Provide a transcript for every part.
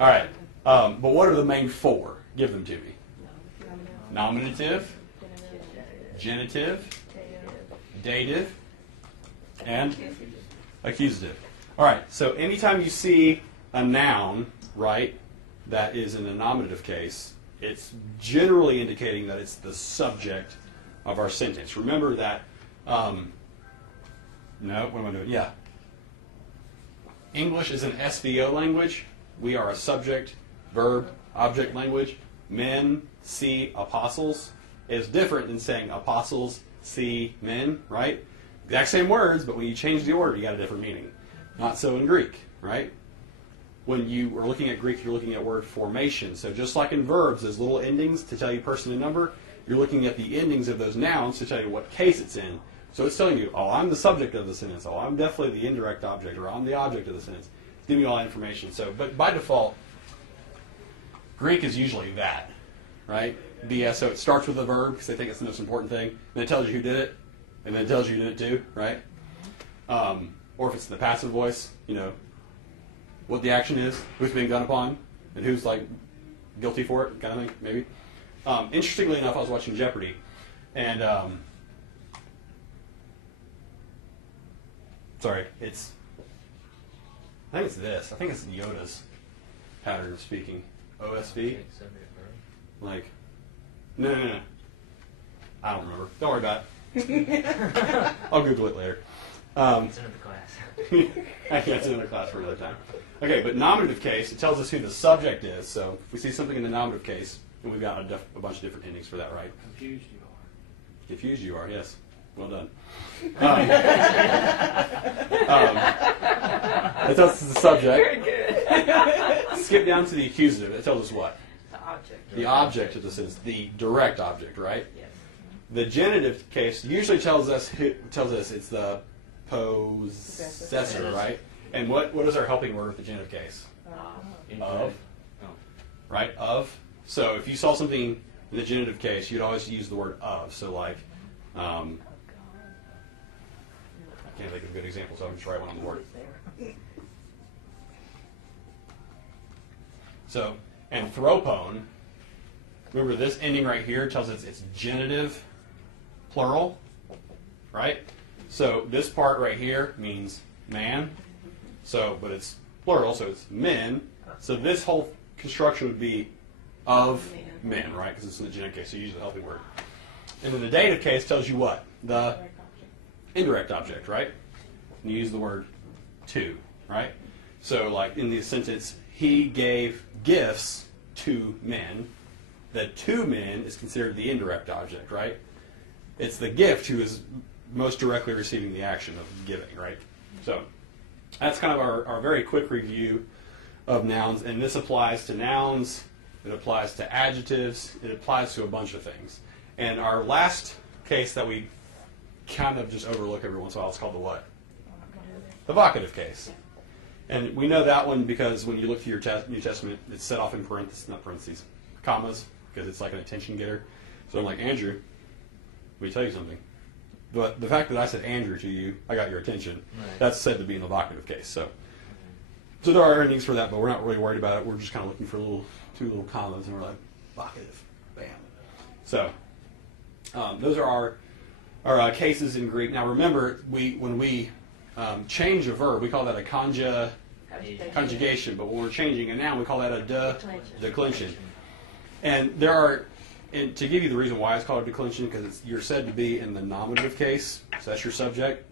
All right. But what are the main four? Give them to me. Nominative, genitive, dative, and accusative. All right. So anytime you see a noun, right, that is in a nominative case, it's generally indicating that it's the subject of our sentence. Remember that. No, what am I doing? Yeah. English is an SVO language. We are a subject, verb, object language. Men see apostles is different than saying apostles see men, right? Exact same words, but when you change the order, you got a different meaning. Not so in Greek, right? When you are looking at Greek, you're looking at word formation. So just like in verbs, there's little endings to tell you person and number. You're looking at the endings of those nouns to tell you what case it's in. So it's telling you, oh, I'm the subject of the sentence. Oh, I'm definitely the indirect object, or I'm the object of the sentence. It's giving you all that information. So, but by default, Greek is usually that, right? BS. So it starts with a verb because they think it's the most important thing. And it tells you who did it, and then it tells you who did it too, right? Or if it's in the passive voice, you know, what the action is, who's being done upon, and who's like guilty for it, kind of thing, maybe. Interestingly enough, I was watching Jeopardy, and sorry, I think it's this. I think it's Yoda's pattern of speaking. OSV. Like, no. I don't remember. Don't worry about it. I'll Google it later. It's another class. Actually, that's another class for another time. Okay, but nominative case, it tells us who the subject is. So if we see something in the nominative case, and we've got a bunch of different endings for that, right? Confused you are. Confused you are, yes. Well done. It tells us the subject. Very good. Skip down to the accusative. It tells us what? The object. The object of the sentence, the direct object, right? Yes. The genitive case usually tells us it's the possessor, right? And what is our helping word with the genitive case? Of. Right? Of. So if you saw something in the genitive case, you'd always use the word of. So like, I can't think of a good example, so I'm just write one on the board. So, and thropone, remember this ending right here tells us it's genitive, plural, right? So this part right here means man, so, but it's plural, so it's men. So this whole construction would be of men, right? Because it's in the genitive case, so you use the helping word. And then the dative case tells you what? The indirect object, right? And you use the word to, right? So like in the sentence, he gave gifts to men. The to men is considered the indirect object, right? It's the gift who is most directly receiving the action of giving, right? So that's kind of our very quick review of nouns. And this applies to nouns. It applies to adjectives. It applies to a bunch of things. And our last case that we kind of just overlook every once in a while is called the what? The vocative case. And we know that one because when you look through your New Testament, it's set off in parentheses, not parentheses, commas, because it's like an attention getter. So I'm like, Andrew, let me tell you something. But the fact that I said Andrew to you, I got your attention. Right. That's said to be in the vocative case. So there are endings for that, but we're not really worried about it. We're just kind of looking for two little commas, and we're like, vocative, bam. So those are our cases in Greek. Now remember, when we change a verb, we call that a conjugation. But when we're changing a noun, we call that a declension. And there are, and to give you the reason why it's called a declension, because you're said to be in the nominative case, so that's your subject,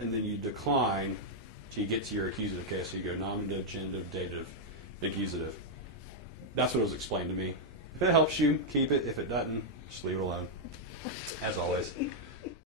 and then you decline till you get to your accusative case. So you go nominative, genitive, dative, accusative. That's what it was explained to me. If it helps you, keep it. If it doesn't, just leave it alone. As always.